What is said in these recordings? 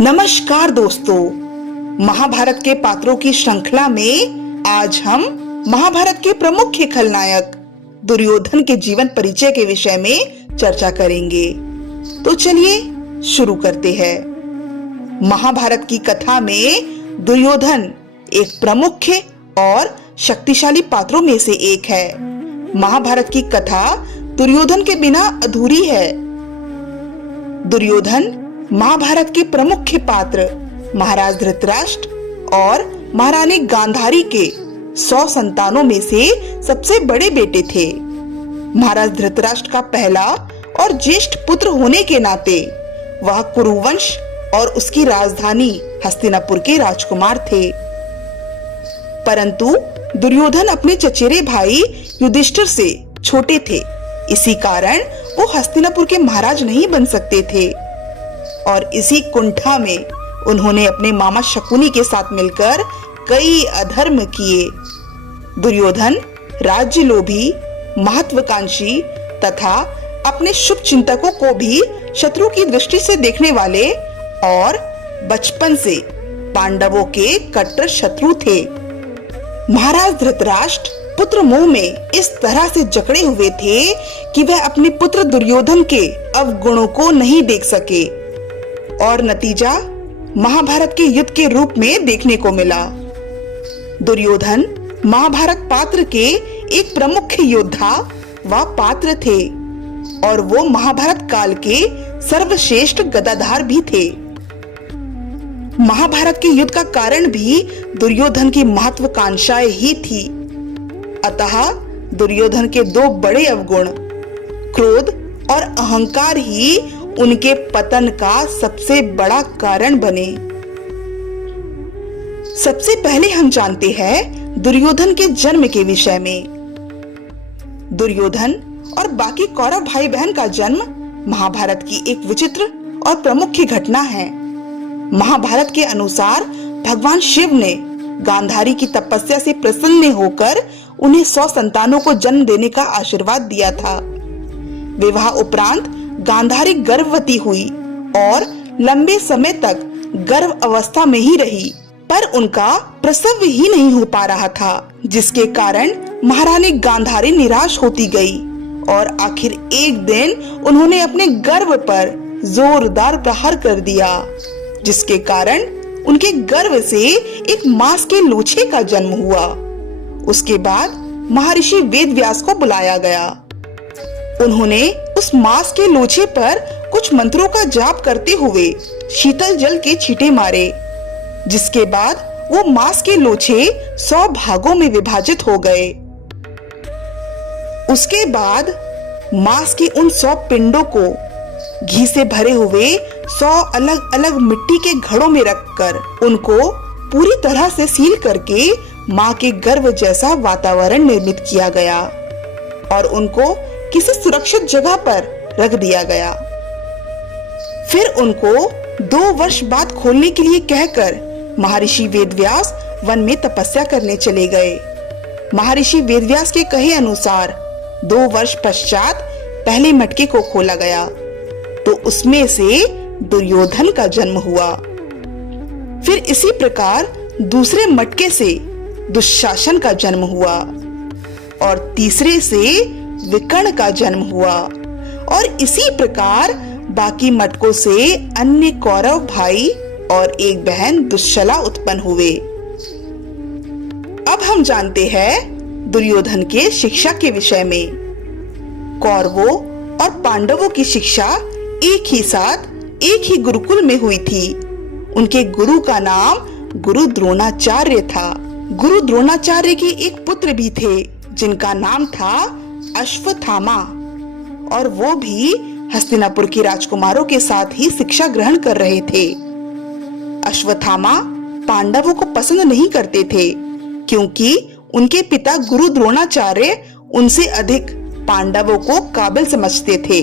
नमस्कार दोस्तों, महाभारत के पात्रों की श्रृंखला में आज हम महाभारत के प्रमुख खलनायक दुर्योधन के जीवन परिचय के विषय में चर्चा करेंगे। तो चलिए शुरू करते हैं। महाभारत की कथा में दुर्योधन एक प्रमुख और शक्तिशाली पात्रों में से एक है। महाभारत की कथा दुर्योधन के बिना अधूरी है। दुर्योधन महाभारत के प्रमुख पात्र महाराज धृतराष्ट्र और महारानी गांधारी के 100 संतानों में से सबसे बड़े बेटे थे। महाराज धृतराष्ट्र का पहला और ज्येष्ठ पुत्र होने के नाते वह कुरुवंश और उसकी राजधानी हस्तिनापुर के राजकुमार थे। परंतु दुर्योधन अपने चचेरे भाई युधिष्ठिर से छोटे थे, इसी कारण वो हस्तिनापुर के महाराज नहीं बन सकते थे और इसी कुंठा में उन्होंने अपने मामा शकुनी के साथ मिलकर कई अधर्म किए। दुर्योधन राज्य लोभी, महत्वाकांक्षी तथा अपने शुभ चिंतकों को भी शत्रु की दृष्टि से देखने वाले और बचपन से पांडवों के कट्टर शत्रु थे। महाराज धृतराष्ट्र पुत्र मोह में इस तरह से जकड़े हुए थे कि वह अपने पुत्र दुर्योधन के अवगुणों को नहीं देख सके और नतीजा महाभारत के युद्ध के रूप में देखने को मिला। दुर्योधन महाभारत पात्र के एक प्रमुख योद्धा व पात्र थे और वो महाभारत काल के सर्वश्रेष्ठ गदाधार भी थे। महाभारत के युद्ध का कारण भी दुर्योधन की महत्वाकांक्षाएं ही थी। अतः दुर्योधन के दो बड़े अवगुण क्रोध और अहंकार ही उनके पतन का सबसे बड़ा कारण बने। सबसे पहले हम जानते हैं दुर्योधन के जन्म के विषय में। दुर्योधन और बाकी कौरव भाई बहन का जन्म महाभारत की एक विचित्र और प्रमुख घटना है। महाभारत के अनुसार भगवान शिव ने गांधारी की तपस्या से प्रसन्न होकर उन्हें 100 संतानों को जन्म देने का आशीर्वाद दिया था। विवाह उपरांत गांधारी गर्भवती हुई और लंबे समय तक गर्भ अवस्था में ही रही, पर उनका प्रसव ही नहीं हो पा रहा था, जिसके कारण महारानी गांधारी निराश होती गई और आखिर एक दिन उन्होंने अपने गर्भ पर जोरदार प्रहार कर दिया, जिसके कारण उनके गर्भ से एक मांस के लोछे का जन्म हुआ। उसके बाद महर्षि वेदव्यास को बुलाया गया। उन्होंने उस मांस के लोछे पर कुछ मंत्रों का जाप करते हुए शीतल जल के छींटे मारे, जिसके बाद वो मांस के लोछे 100 भागों में विभाजित हो गए। उसके बाद मांस के उन 100 पिंडों को घी से भरे हुए 100 अलग अलग मिट्टी के घड़ों में रखकर उनको पूरी तरह से सील करके मां के गर्भ जैसा वातावरण निर्मित किया गया और उनको किसी सुरक्षित जगह पर रख दिया गया। फिर उनको 2 वर्ष बाद खोलने के लिए कहकर महर्षि वेदव्यास वन में तपस्या करने चले गए। महर्षि वेदव्यास के कहे अनुसार 2 वर्ष पश्चात पहले मटके को खोला गया तो उसमें से दुर्योधन का जन्म हुआ। फिर इसी प्रकार दूसरे मटके से दुशासन का जन्म हुआ और तीसरे से विकर्ण का जन्म हुआ और इसी प्रकार बाकी मटकों से अन्य कौरव भाई और एक बहन दुश्शला उत्पन्न हुए। अब हम जानते हैं दुर्योधन के शिक्षा के विषय में। कौरवों और पांडवों की शिक्षा एक ही साथ एक ही गुरुकुल में हुई थी। उनके गुरु का नाम गुरु द्रोणाचार्य था। गुरु द्रोणाचार्य के एक पुत्र भी थे जिनका नाम था अश्वत्थामा और वो भी हस्तिनापुर के राजकुमारों के साथ ही शिक्षा ग्रहण कर रहे थे। अश्वत्थामा पांडवों को पसंद नहीं करते थे क्योंकि उनके पिता गुरु द्रोणाचार्य उनसे अधिक पांडवों को काबिल समझते थे।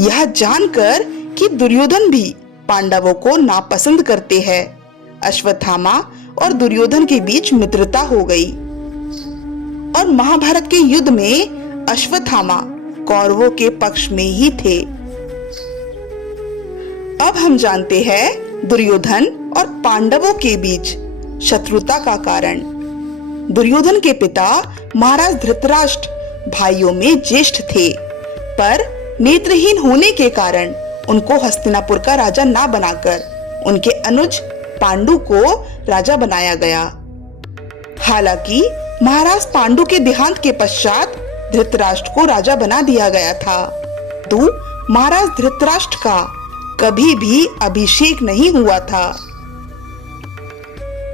यह जानकर कि दुर्योधन भी पांडवों को नापसंद करते हैं, अश्वत्थामा और दुर्योधन के बीच मित्रता हो गई और महाभारत के युद्ध में अश्वत्थामा कौरवों के पक्ष में ही थे। अब हम जानते हैं दुर्योधन और पांडवों के बीच शत्रुता का कारण। दुर्योधन के पिता महाराज धृतराष्ट्र भाइयों में ज्येष्ठ थे, पर नेत्रहीन होने के कारण उनको हस्तिनापुर का राजा ना बनाकर उनके अनुज पांडु को राजा बनाया गया। हालांकि महाराज पांडु के देहांत के पश्चात धृतराष्ट्र को राजा बना दिया गया था, तो महाराज धृतराष्ट्र का कभी भी अभिषेक नहीं हुआ था।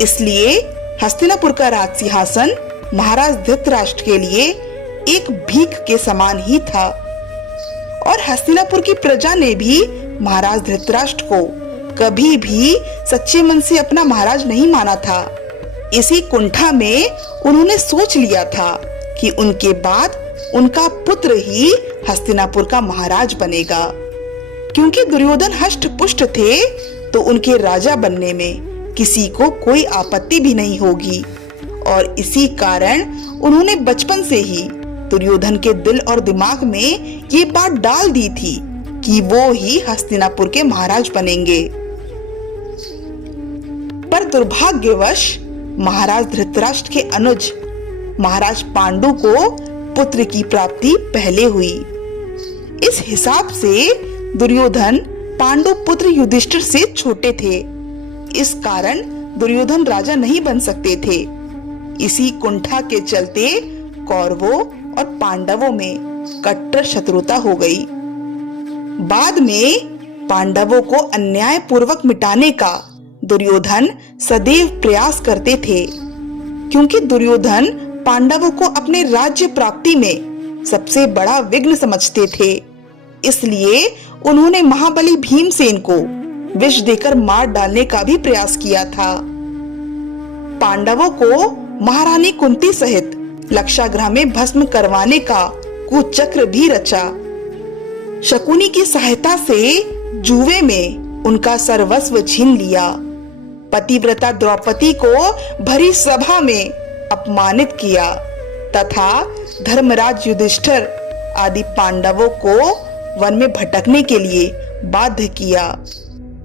इसलिए हस्तिनापुर का राज सिंहासन महाराज धृतराष्ट्र के लिए एक भीख के समान ही था, और हस्तिनापुर की प्रजा ने भी महाराज धृतराष्ट्र को कभी भी सच्चे मन से अपना महाराज नहीं माना था। इसी कुंठा में उन्होंने सोच लिया था कि उनके बाद उनका पुत्र ही हस्तिनापुर का महाराज बनेगा। क्योंकि दुर्योधन हष्ट पुष्ट थे, तो उनके राजा बनने में किसी को कोई आपत्ति भी नहीं होगी, और इसी कारण उन्होंने बचपन से ही दुर्योधन के दिल और दिमाग में ये बात डाल दी थी कि वो ही हस्तिनापुर के महाराज बनेंगे। पर दुर्भाग्यवश महाराज धृतराष्ट्र के अनुज महाराज पांडु को पुत्र की प्राप्ति पहले हुई। इस हिसाब से दुर्योधन पांडु पुत्र युधिष्ठिर से छोटे थे, इस कारण दुर्योधन राजा नहीं बन सकते थे। इसी कुंठा के चलते कौरवों और पांडवों में कट्टर शत्रुता हो गई। बाद में पांडवों को अन्याय पूर्वक मिटाने का दुर्योधन सदैव प्रयास करते थे, क्योंकि दुर्योधन पांडवों को अपने राज्य प्राप्ति में सबसे बड़ा विघ्न समझते थे। इसलिए उन्होंने महाबली भीमसेन को विष देकर मार डालने का भी प्रयास किया था। पांडवों को महारानी कुंती सहित लक्षागृह में भस्म करवाने का कुचक्र भी रचा। शकुनी की सहायता से जुए में उनका सर्वस्व छीन लिया। पतिव्रता द्रौपदी को भरी सभा में अपमानित किया तथा धर्मराज युधिष्ठिर आदि पांडवों को वन में भटकने के लिए बाध्य किया।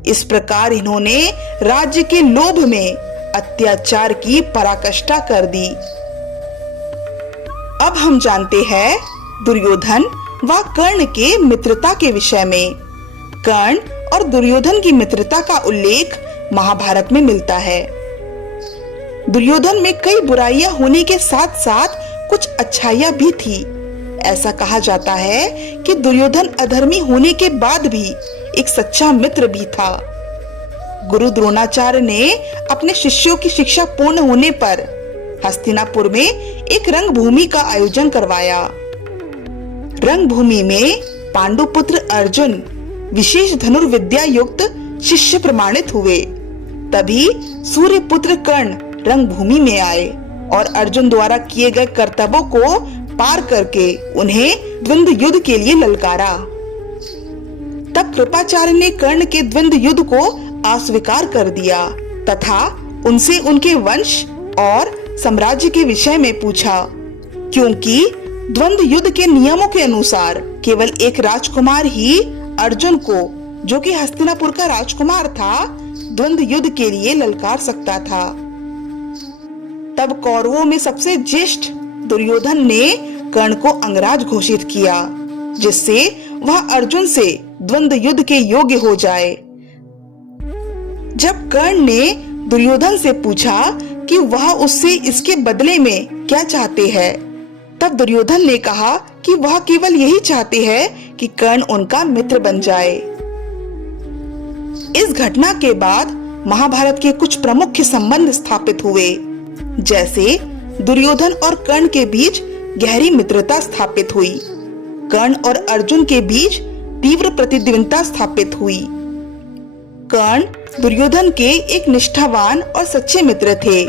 इस प्रकार इन्होंने राज्य के लोभ में अत्याचार की पराकाष्ठा कर दी। अब हम जानते हैं दुर्योधन व कर्ण के मित्रता के विषय में। कर्ण और दुर्योधन की मित्रता का उल्लेख महाभारत में मिलता है। दुर्योधन में कई बुराइयां होने के साथ साथ कुछ अच्छाइयां भी थी। ऐसा कहा जाता है कि दुर्योधन अधर्मी होने के बाद भी एक सच्चा मित्र भी था। गुरु द्रोणाचार्य ने अपने शिष्यों की शिक्षा पूर्ण होने पर हस्तिनापुर में एक रंगभूमि का आयोजन करवाया। रंगभूमि में पांडुपुत्र अर्जुन विशेष धनुर्विद्या युक्त शिष्य प्रमाणित हुए। तभी सूर्यपुत्र कर्ण रंगभूमि में आए और अर्जुन द्वारा किए गए कर्तव्यों को पार करके उन्हें द्वंद्व युद्ध के लिए ललकारा। तब कृपाचार्य ने कर्ण के द्वंद्व युद्ध को अस्वीकार कर दिया तथा उनसे उनके वंश और साम्राज्य के विषय में पूछा, क्योंकि द्वंद्व युद्ध के नियमों के अनुसार केवल एक राजकुमार ही अर्जुन को, जो कि हस्तिनापुर का राजकुमार था, द्वंद्व युद्ध के लिए ललकार सकता था। तब कौरवों में सबसे ज्येष्ठ दुर्योधन ने कर्ण को अंगराज घोषित किया, जिससे वह अर्जुन से द्वंद्व युद्ध के योग्य हो जाए। जब कर्ण ने दुर्योधन से पूछा कि वह उससे इसके बदले में क्या चाहते हैं, तब दुर्योधन ने कहा कि वह केवल यही चाहते हैं कि कर्ण उनका मित्र बन जाए। इस घटना के बाद महाभारत के कुछ प्रमुख संबंध स्थापित हुए, जैसे दुर्योधन और कर्ण के बीच गहरी मित्रता स्थापित हुई। कर्ण और अर्जुन के बीच तीव्र प्रतिद्वंदिता स्थापित हुई। कर्ण दुर्योधन के एक निष्ठावान और सच्चे मित्र थे।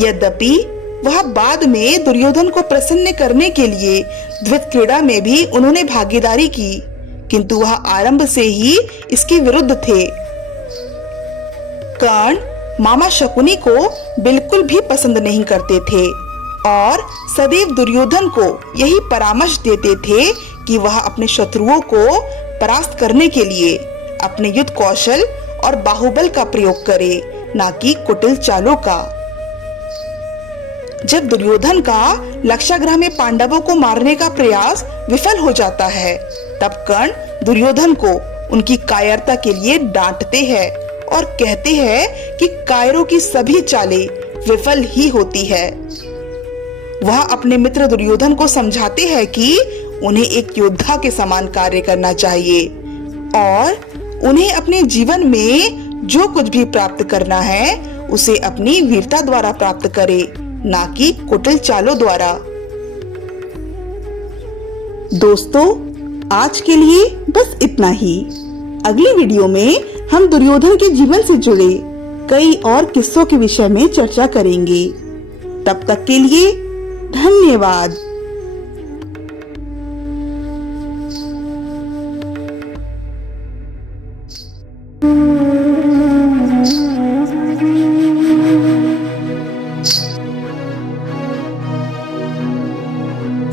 यद्यपि वह बाद में दुर्योधन को प्रसन्न करने के लिए द्वैत क्रीड़ा में भी उन्होंने भागीदारी की, किंतु वह आरंभ से ही इसके विरुद्ध थे। कर्ण मामा शकुनी को बिल्कुल भी पसंद नहीं करते थे। और सदैव दुर्योधन को यही परामर्श देते थे कि वह अपने शत्रुओं को परास्त करने के लिए अपने युद्ध कौशल और बाहुबल का प्रयोग करे, ना कि कुटिल चालों का। जब दुर्योधन का लक्षागृह में पांडवों को मारने का प्रयास विफल हो जाता है, तब कर्ण दुर्योधन को उनकी कायरता के लिए डांटते हैं और कहते हैं कि कायरों की सभी चालें विफल ही होती है। वह अपने मित्र दुर्योधन को समझाते हैं कि उन्हें एक योद्धा के समान कार्य करना चाहिए और उन्हें अपने जीवन में जो कुछ भी प्राप्त करना है उसे अपनी वीरता द्वारा प्राप्त करे, ना कि कुटिल चालों द्वारा। दोस्तों, आज के लिए बस इतना ही। अगली वीडियो में हम दुर्योधन के जीवन से जुड़े कई और किस्सों के विषय में चर्चा करेंगे। तब तक के लिए धन्यवाद।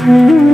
Mm-hmm.